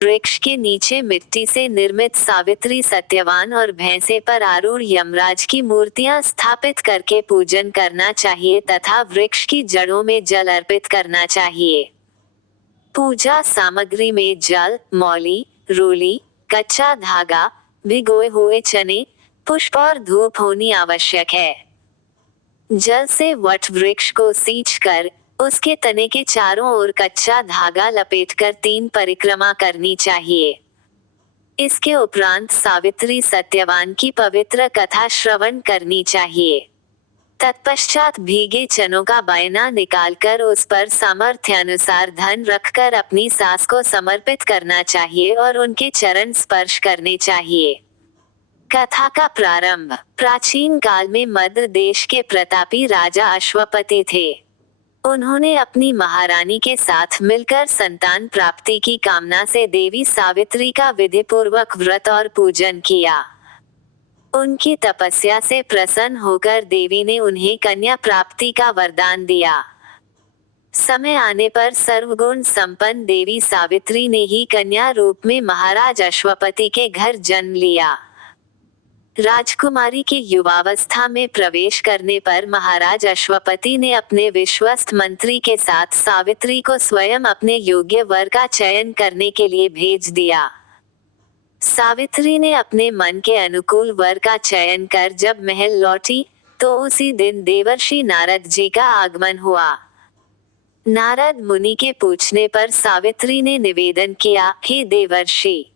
वृक्ष के नीचे मिट्टी से निर्मित सावित्री सत्यवान और भैंसे पर आरूढ़ यमराज की मूर्तियां स्थापित करके पूजन करना चाहिए तथा वृक्ष की जड़ों में जल अर्पित करना चाहिए। पूजा सामग्री में जल, मौली, रूली, कच्चा धागा, भिगोए हुए चने, पुष्प और धूप होनी आवश्यक है। जल से वट वृक्ष को सींचकर उसके तने के चारों ओर कच्चा धागा लपेटकर 3 परिक्रमा करनी चाहिए। इसके उपरांत सावित्री सत्यवान की पवित्र कथा श्रवण करनी चाहिए। तत्पश्चात भीगे चनों का बायना निकालकर उस पर सामर्थ्यानुसार धन रखकर अपनी सास को समर्पित करना चाहिए और उनके चरण स्पर्श करने चाहिए। कथा का प्रारंभ। प्राचीन काल में मध्य देश के प्रतापी राजा अश्वपति थे। उन्होंने अपनी महारानी के साथ मिलकर संतान प्राप्ति की कामना से देवी सावित्री का विधिपूर्वक व्रत और पूजन किया। उनकी तपस्या से प्रसन्न होकर देवी ने उन्हें कन्या प्राप्ति का वरदान दिया। समय आने पर सर्वगुण संपन्न देवी सावित्री ने ही कन्या रूप में महाराज अश्वपति के घर जन्म लिया। राजकुमारी के युवावस्था में प्रवेश करने पर महाराज अश्वपति ने अपने विश्वस्त मंत्री के साथ सावित्री को स्वयं अपने योग्य वर का चयन करने के लिए भेज दिया। सावित्री ने अपने मन के अनुकूल वर का चयन कर जब महल लौटी तो उसी दिन देवर्षि नारद जी का आगमन हुआ। नारद मुनि के पूछने पर सावित्री ने निवेदन किया, हे देवर्षि,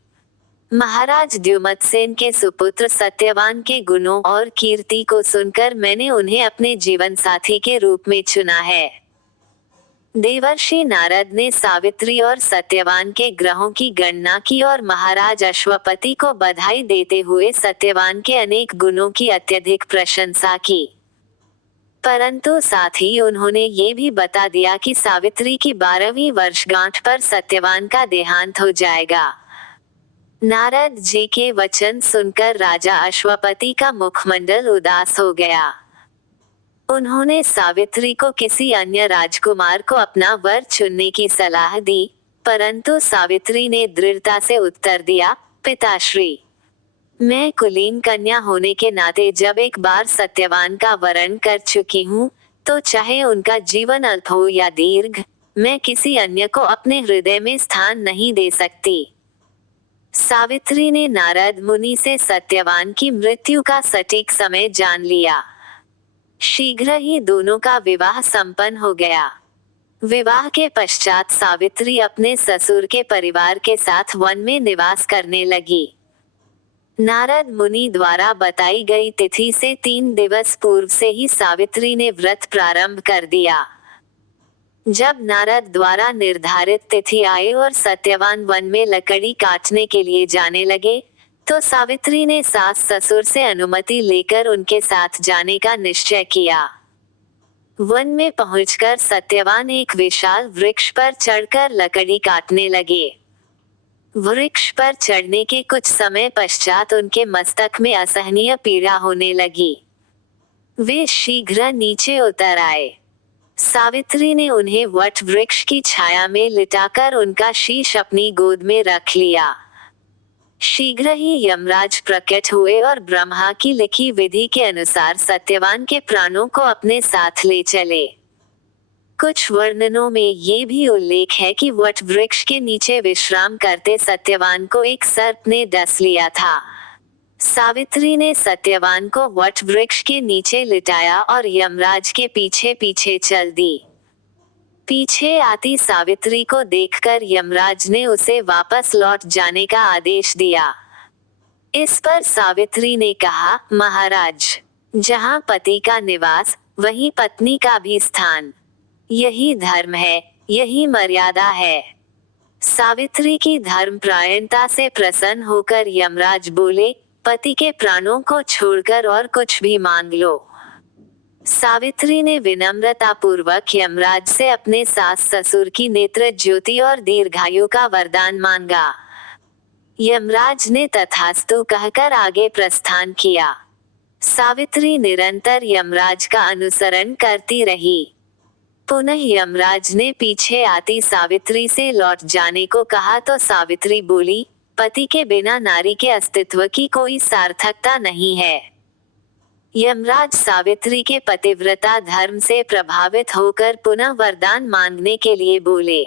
महाराज द्युमत्सेन के सुपुत्र सत्यवान के गुणों और कीर्ति को सुनकर मैंने उन्हें अपने जीवन साथी के रूप में चुना है। देवर्षि नारद ने सावित्री और सत्यवान के ग्रहों की गणना की और महाराज अश्वपति को बधाई देते हुए सत्यवान के अनेक गुणों की अत्यधिक प्रशंसा की। परंतु साथ ही उन्होंने ये भी बता दिया कि सावित्री की 12वीं वर्षगांठ पर सत्यवान का देहांत हो जाएगा। नारद जी के वचन सुनकर राजा अश्वपति का मुखमंडल उदास हो गया। उन्होंने सावित्री को किसी अन्य राजकुमार को अपना वर चुनने की सलाह दी, परंतु सावित्री ने दृढ़ता से उत्तर दिया, पिताश्री, मैं कुलीन कन्या होने के नाते जब एक बार सत्यवान का वरण कर चुकी हूँ, तो चाहे उनका जीवन अल्प हो या दीर्घ, मैं किसी अन्य को अपने हृदय में स्थान नहीं दे सकती। सावित्री ने नारद मुनि से सत्यवान की मृत्यु का सटीक समय जान लिया। शीघ्र ही दोनों का विवाह संपन्न हो गया। विवाह के पश्चात सावित्री अपने ससुर के परिवार के साथ वन में निवास करने लगी। नारद मुनि द्वारा बताई गई तिथि से 3 दिवस पूर्व से ही सावित्री ने व्रत प्रारंभ कर दिया। जब नारद द्वारा निर्धारित तिथि आई और सत्यवान वन में लकड़ी काटने के लिए जाने लगे, तो सावित्री ने सास ससुर से अनुमति लेकर उनके साथ जाने का निश्चय किया। वन में पहुंचकर सत्यवान एक विशाल वृक्ष पर चढ़कर लकड़ी काटने लगे। वृक्ष पर चढ़ने के कुछ समय पश्चात उनके मस्तक में असहनीय पीड़ा होने लगी। वे शीघ्र नीचे उतर आए। सावित्री ने उन्हें वट वृक्ष की छाया में लिटाकर उनका शीश अपनी गोद में रख लिया। शीघ्र ही यमराज प्रकट हुए और ब्रह्मा की लिखी विधि के अनुसार सत्यवान के प्राणों को अपने साथ ले चले। कुछ वर्णनों में ये भी उल्लेख है कि वट वृक्ष के नीचे विश्राम करते सत्यवान को एक सर्प ने डस लिया था। सावित्री ने सत्यवान को वट वृक्ष के नीचे लिटाया और यमराज के पीछे पीछे चल दी। पीछे आती सावित्री को देखकर यमराज ने उसे वापस लौट जाने का आदेश दिया। इस पर सावित्री ने कहा, महाराज, जहाँ पति का निवास वहीं पत्नी का भी स्थान, यही धर्म है, यही मर्यादा है। सावित्री की धर्मपरायणता से प्रसन्न होकर यमराज बोले, पति के प्राणों को छोड़कर और कुछ भी मांग लो। सावित्री ने विनम्रता पूर्वक यमराज से अपने सास ससुर की नेत्र ज्योति और दीर्घायु का वरदान मांगा। यमराज ने तथास्तु कहकर आगे प्रस्थान किया। सावित्री निरंतर यमराज का अनुसरण करती रही। पुनः यमराज ने पीछे आती सावित्री से लौट जाने को कहा तो सावित्री बोली, पति के बिना नारी के अस्तित्व की कोई सार्थकता नहीं है। यमराज सावित्री के पतिव्रता धर्म से प्रभावित होकर पुनः वरदान मांगने के लिए बोले।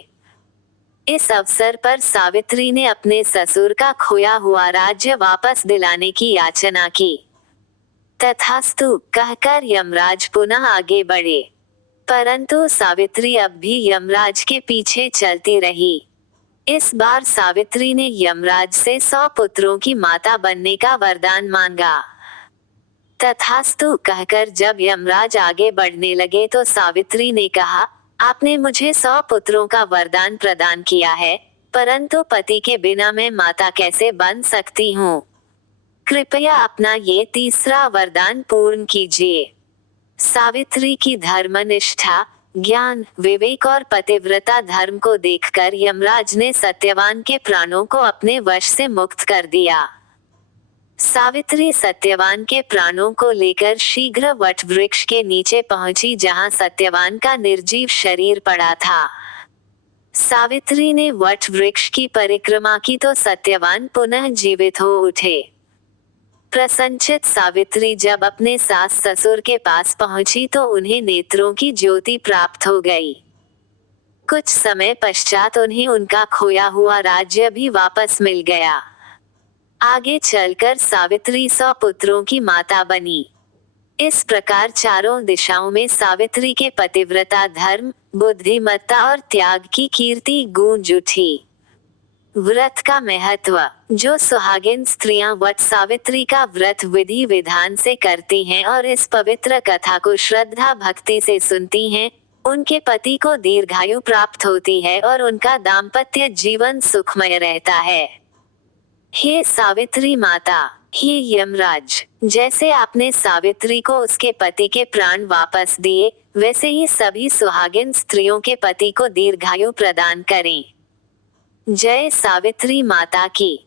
इस अवसर पर सावित्री ने अपने ससुर का खोया हुआ राज्य वापस दिलाने की याचना की। तथास्तु कहकर यमराज पुनः आगे बढ़े, परंतु सावित्री अब भी यमराज के पीछे चलती रही। इस बार सावित्री ने यमराज से 100 पुत्रों की माता बनने का वरदान मांगा। तथास्तु कहकर जब यमराज आगे बढ़ने लगे तो सावित्री ने कहा, आपने मुझे 100 पुत्रों का वरदान प्रदान किया है, परंतु पति के बिना मैं माता कैसे बन सकती हूँ? कृपया अपना ये तीसरा वरदान पूर्ण कीजिए। सावित्री की धर्मनिष्ठा, ज्ञान, विवेक और पतिव्रता धर्म को देखकर यमराज ने सत्यवान के प्राणों को अपने वश से मुक्त कर दिया। सावित्री सत्यवान के प्राणों को लेकर शीघ्र वट वृक्ष के नीचे पहुंची जहां सत्यवान का निर्जीव शरीर पड़ा था। सावित्री ने वट वृक्ष की परिक्रमा की तो सत्यवान पुनः जीवित हो उठे। प्रसन्नचित सावित्री जब अपने सास ससुर के पास पहुंची तो उन्हें नेत्रों की ज्योति प्राप्त हो गई। कुछ समय पश्चात उन्हें उनका खोया हुआ राज्य भी वापस मिल गया। आगे चलकर सावित्री 100 पुत्रों की माता बनी। इस प्रकार चारों दिशाओं में सावित्री के पतिव्रता धर्म, बुद्धिमत्ता और त्याग की कीर्ति गूंज उठी। व्रत का महत्व। जो सुहागिन स्त्रियां वट सावित्री का व्रत विधि विधान से करती हैं और इस पवित्र कथा को श्रद्धा भक्ति से सुनती हैं, उनके पति को दीर्घायु प्राप्त होती है और उनका दाम्पत्य जीवन सुखमय रहता है। हे सावित्री माता, हे यमराज, जैसे आपने सावित्री को उसके पति के प्राण वापस दिए, वैसे ही सभी सुहागिन स्त्रियों के पति को दीर्घायु प्रदान करें। जय सावित्री माता की।